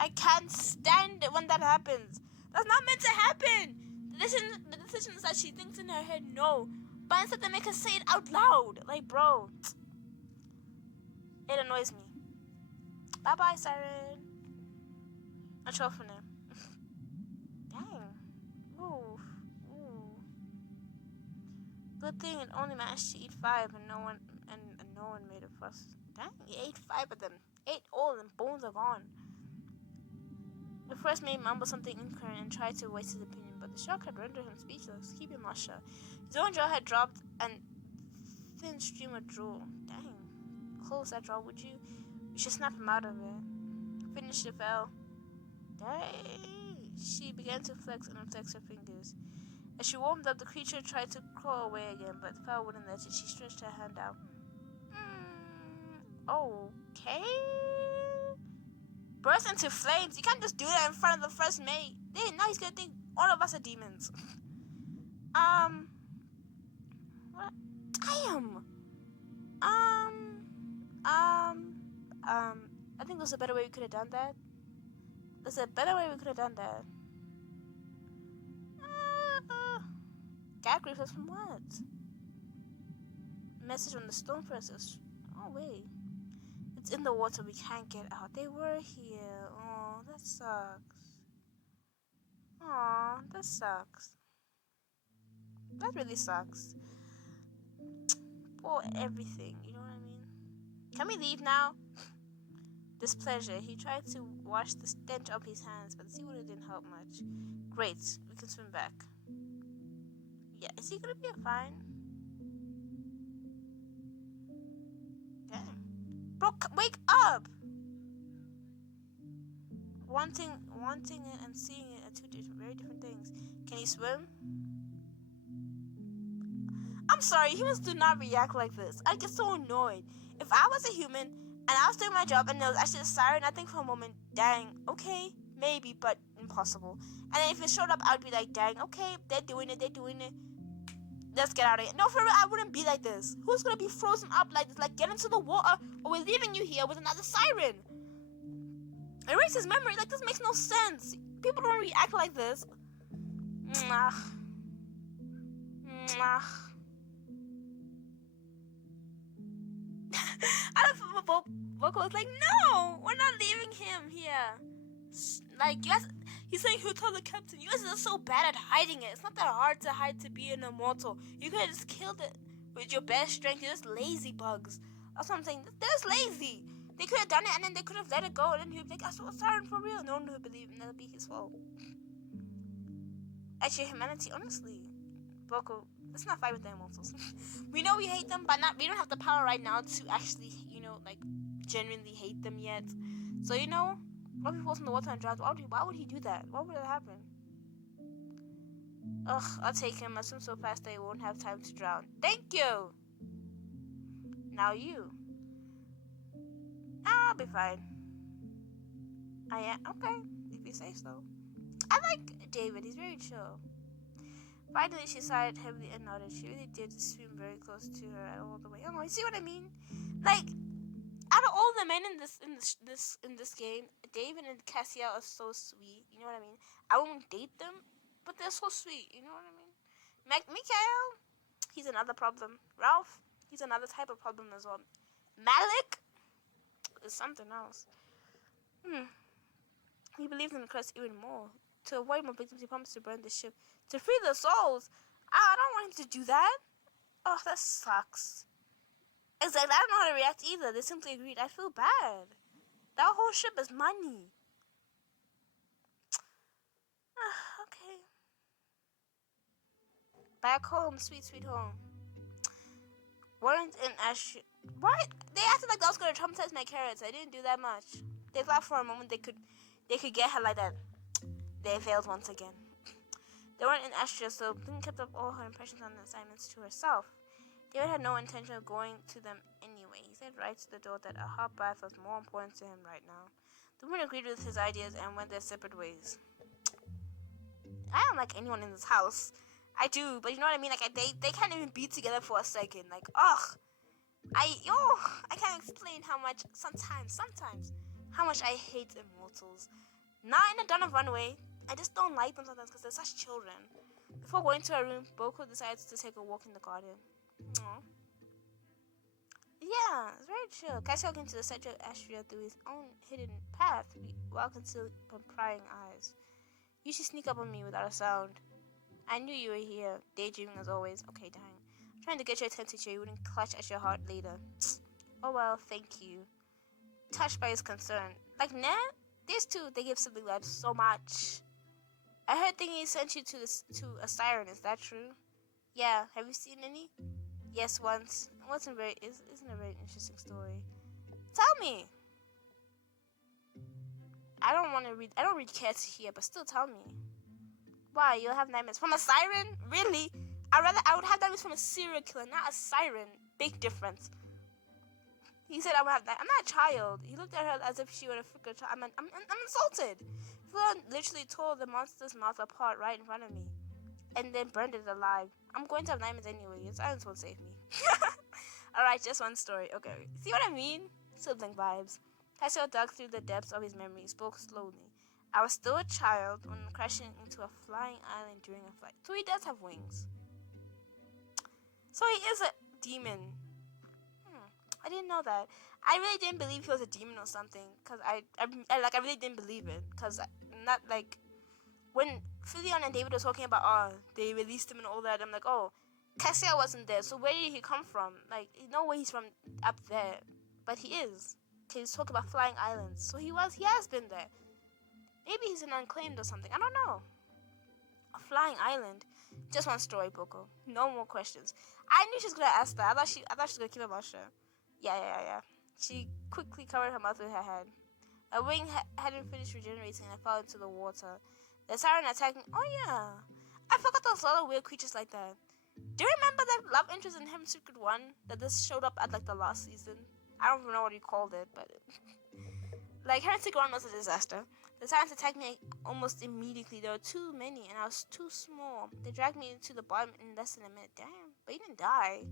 I can't stand it when that happens. That's not meant to happen. The decision is that she thinks in her head, no. But instead they make her say it out loud. Like, bro. It annoys me. Bye-bye, siren. A trophy now. Dang. Ooh. Good thing it only managed to eat 5 and no one made a fuss. Dang, he ate 5 of them. Ate all of them. Bones are gone. The first mate mumbled something incoherent and tried to voice his opinion, but the shock had rendered him speechless. Keep your mouth shut. His own jaw had dropped and thin stream of drool. Dang. Close that jaw, would you? You should snap him out of it. Finish it, fell. Dang. She began to flex and unflex her fingers. As she warmed up, the creature tried to crawl away again, but the fowl wouldn't let it. She stretched her hand out. Okay? burst into flames. You can't just do that in front of the first mate. Now he's gonna think all of us are demons. What? Damn. I think there's a better way we could have done that. Gag reflex from what? Message from the stone princess. Oh wait. It's in the water, we can't get out. They were here. Oh, that sucks. Oh, that sucks. That really sucks. For everything, you know what I mean? Can we leave now? Displeasure. He tried to wash the stench off his hands, but the seawater didn't help much. Great, we can swim back. Yeah, is he gonna be fine? Dang. Bro, wake up! Wanting it and seeing it are two very different things. Can he swim? I'm sorry, humans do not react like this. I get so annoyed. If I was a human and I was doing my job and there was actually a siren, I think for a moment, dang, okay, maybe, but impossible. And then if it showed up, I'd be like, dang, okay, they're doing it. Let's get out of here. No, for real, I wouldn't be like this. Who's gonna be frozen up like this? Like, get into the water, or we're leaving you here with another siren. Erase his memory. Like, this makes no sense. People don't react like this. Mwah. Mwah. I don't feel Vocal was like, no, we're not leaving him here. Like, you guys, he's saying he'll tell the captain. You guys are so bad at hiding it. It's not that hard to hide to be an immortal. You could have just killed it with your best strength. You're just lazy bugs. That's what I'm saying. They're just lazy. They could have done it and then they could have let it go. And then he'd be like, I saw a siren for real. No one would believe it. And that'll be his fault. Actually, humanity, honestly. Boko, let's not fight with the immortals. We know we hate them, but we don't have the power right now to actually, like, genuinely hate them yet. So, what if he falls in the water and drowns? Why would he do that? What would happen? Ugh, I'll take him. I swim so fast they won't have time to drown. Thank you! Now you. I'll be fine. I am? Okay, if you say so. I like David. He's very chill. Finally, she sighed heavily and nodded. She really did swim very close to her all the way. Oh, you see what I mean? Like, out of all the men in this game, David and Cassia are so sweet. You know what I mean? I won't date them, but they're so sweet. You know what I mean? Mikael, he's another problem. Ralph, he's another type of problem as well. Malik is something else. He believes in the curse even more. To avoid more victims, he promised to burn the ship to free the souls. I don't want him to do that. Oh, that sucks. Exactly. I don't know how to react either. They simply agreed. I feel bad. That whole ship is money. Okay. Back home, sweet, sweet home. Weren't in Astrea. What? They acted like that was gonna traumatize my carrots. I didn't do that much. They thought for a moment they could get her like that. They failed once again. They weren't in Astrea, so Bloom kept up all her impressions on the assignments to herself. David had no intention of going to them anyway. He said right to the door that a hot bath was more important to him right now. The woman agreed with his ideas and went their separate ways. I don't like anyone in this house. I do, but you know what I mean? Like, they can't even be together for a second. Like, ugh. I can't explain how much, sometimes, how much I hate immortals. Not in a Donovan way. I just don't like them sometimes because they're such children. Before going to her room, Boko decided to take a walk in the garden. Aww. Yeah, it's very chill. Cassie walked into the center of Astrea through his own hidden path while concealed by prying eyes. You should sneak up on me without a sound. I knew you were here, daydreaming as always. Okay, dang. I'm trying to get your attention so you wouldn't clutch at your heart later. Oh well, thank you. Touched by his concern. Like, nah? These two, they give sibling love so much. I heard thingy sent you to a siren. Is that true? Yeah. Have you seen any? Yes, once. It isn't a very interesting story. Tell me. I don't really care to hear, but still tell me. Why? You'll have nightmares from a siren? Really? I would have nightmares from a serial killer, not a siren. Big difference. He said, I'm not a child. He looked at her as if she were a freaking child. I'm insulted. Philon literally tore the monster's mouth apart right in front of me. And then burned it alive. I'm going to have nightmares anyway. Your silence won't save me. Alright, just one story. Okay. See what I mean? Sibling vibes. Cassio dug through the depths of his memory, spoke slowly. I was still a child when crashing into a flying island during a flight. So he does have wings. So he is a demon. I didn't know that. I really didn't believe he was a demon or something. Cause I really didn't believe it. Cause not like when Filion and David were talking about they released him and all that. I'm like, oh, Cassia wasn't there. So where did he come from? Like, no way he's from up there, but he is. He's talking about flying islands. So he has been there. Maybe he's an unclaimed or something. I don't know. A flying island. Just one story, Boko. No more questions. I knew she was gonna ask that. I thought she was gonna keep it about sure. Yeah. She quickly covered her mouth with her hand. A wing hadn't finished regenerating and I fell into the water. The siren attacked me. Oh yeah. I forgot there was a lot of weird creatures like that. Do you remember that love interest in Heaven's Secret 1 that this showed up at like the last season? I don't even know what you called it, but like Heaven's Secret 1 was a disaster. The sirens attacked me almost immediately. There were too many and I was too small. They dragged me to the bottom in less than a minute. Damn, but you didn't die.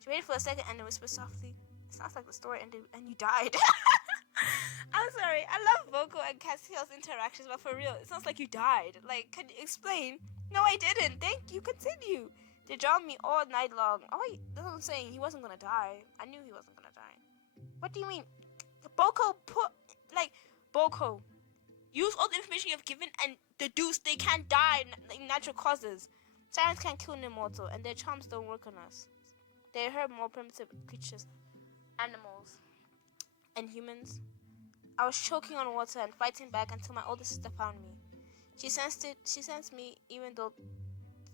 She waited for a second and then whispered softly, "It sounds like the story ended and you died." I'm sorry. I love Voco and Castiel's interactions, but for real, it sounds like you died. Like, can you explain? No, I didn't. Thank you. Continue. They drowned me all night long. Oh, wait. That's what I'm saying. He wasn't gonna die. I knew he wasn't gonna die. What do you mean? Boko, use all the information you have given and deduce they can't die in natural causes. Sirens can't kill an immortal, and their charms don't work on us. They hurt more primitive creatures, animals, and humans. I was choking on water and fighting back until my older sister found me. She sensed me, even though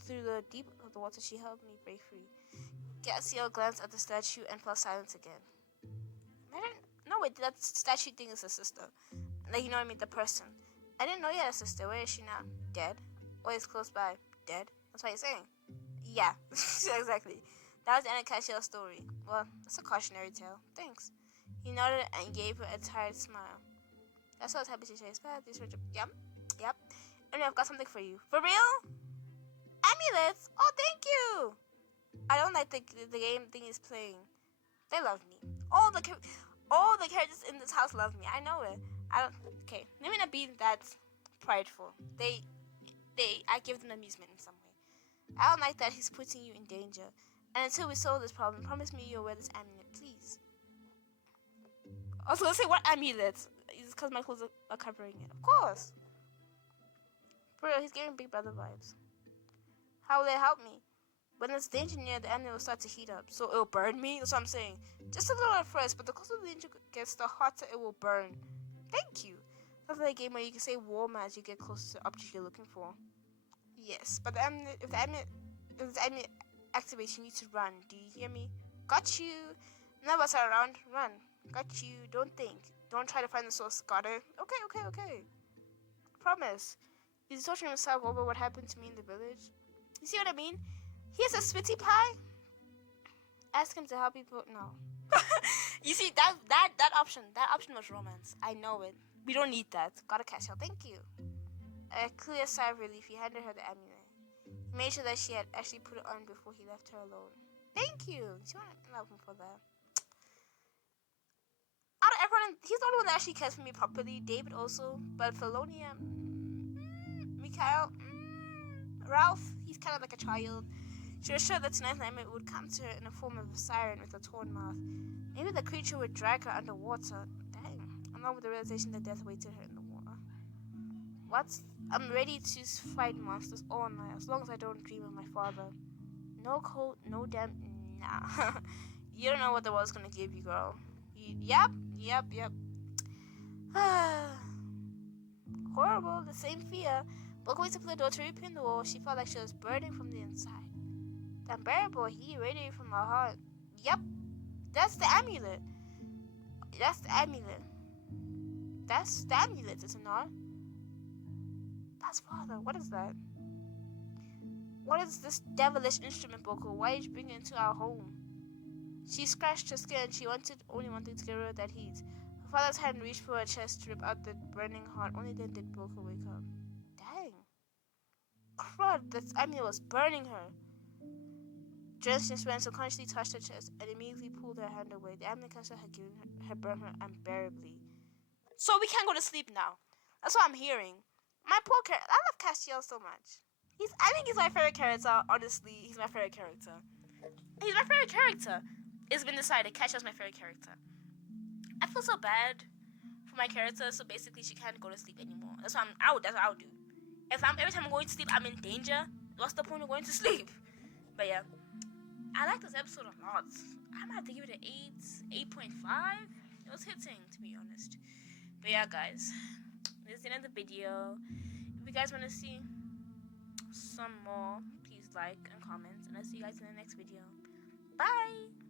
through the deep of the water she held me break free. Gassiel glanced at the statue and fell silent again. That statue thing is a sister. Like, you know what I mean? The person. I didn't know you had a sister. Where is she now? Dead? Or is close by? Dead? That's what you're saying? Yeah, exactly. That was the end of Cassiel's story. Well, that's a cautionary tale. Thanks. He nodded and gave her a tired smile. That's what I was happy to share. Yep. And I've got something for you. For real? Amulets? Oh, thank you! I don't like the game thing is playing. They love me. All the characters in this house love me. I know it. Okay, let me not be that prideful. I give them amusement in some way. I don't like that he's putting you in danger. And until we solve this problem, promise me you'll wear this amulet, please. I was gonna say, what amulet? It's because my clothes are covering it. Of course. For real, he's giving Big Brother vibes. How will it help me? When there's danger near, the amulet will start to heat up. So it'll burn me? That's what I'm saying. Just a little at first, but the closer the danger gets, the hotter it will burn. Thank you. That's like a game where you can say warm as you get closer to the object you're looking for. Yes, but if the amulet activates, you need to run. Do you hear me? Got you. None of us are around. Run. Got you. Don't think. Don't try to find the source. Got it? Okay. Promise. He's torturing himself over what happened to me in the village. You see what I mean? He has a sweetie pie. Ask him to help people. No. You see that option. That option was romance. I know it. We don't need that. Gotta catch her. Thank you. A clear sigh of relief. He handed her the amulet. He made sure that she had actually put it on before he left her alone. Thank you. See what I love him for that. Out of everyone, he's the only one that actually cares for me properly. David also, but Felonia, Mikhail, Ralph, he's kind of like a child. She was sure that tonight's nightmare would come to her in the form of a siren with a torn mouth. Maybe the creature would drag her underwater. Dang. Along with the realization that death waited her in the water. What? I'm ready to fight monsters all night, as long as I don't dream of my father. No cold, no damn... Nah. You don't know what the world's gonna give you, girl. Yep. Horrible, the same fear. But going to the door to reappear in the wall, she felt like she was burning from the inside. The unbearable heat radiated from her heart. Yep, that's the amulet. That's the amulet, is it not? That's father. What is that? What is this devilish instrument, Boko? Why did you bring it into our home? She scratched her skin. She wanted only one thing, to get rid of that heat. Her father's hand reached for her chest to rip out the burning heart. Only then did Boka wake up. Dang. Crud, it was burning her. Drenched in sweat, subconsciously touched her chest and immediately pulled her hand away. The amnesia had given her, had burned her unbearably. So we can't go to sleep now. That's what I'm hearing. My poor character. I love Castiel so much. I think he's my favorite character. Honestly, he's my favorite character. He's my favorite character. It's been decided. Castiel's my favorite character. I feel so bad for my character, so basically she can't go to sleep anymore. That's what I would do. Every time I'm going to sleep, I'm in danger. What's the point of going to sleep? But yeah, I like this episode a lot. I might have to give it an 8.5. It was hitting, to be honest. But yeah, guys, this is the end of the video. If you guys want to see some more, please like and comment, and I'll see you guys in the next video. Bye.